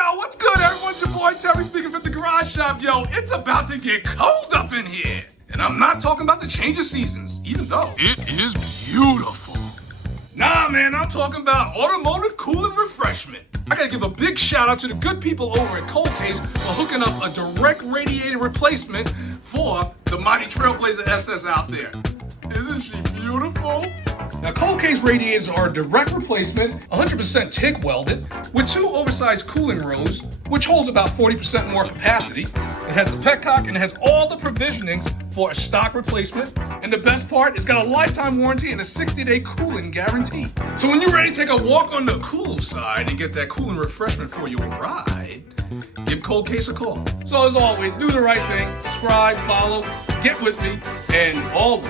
Yo, what's good, everyone? It's your boy Terry speaking from the garage shop. Yo, it's about to get cold up in here. And I'm not talking about the change of seasons, even though it is beautiful. Nah, man, I'm talking about automotive coolant refreshment. I gotta give a big shout out to the good people over at Cold Case for hooking up a direct radiator replacement for the mighty Trailblazer SS out there. Isn't she beautiful? Now, Cold Case radiators are a direct replacement, 100% TIG welded, with 2 oversized cooling rows, which holds about 40% more capacity. It has the petcock and it has all the provisionings for a stock replacement. And the best part, it's got a lifetime warranty and a 60-day cooling guarantee. So when you're ready to take a walk on the cool side and get that cooling refreshment for your ride, give Cold Case a call. So as always, do the right thing, subscribe, follow, get with me, and always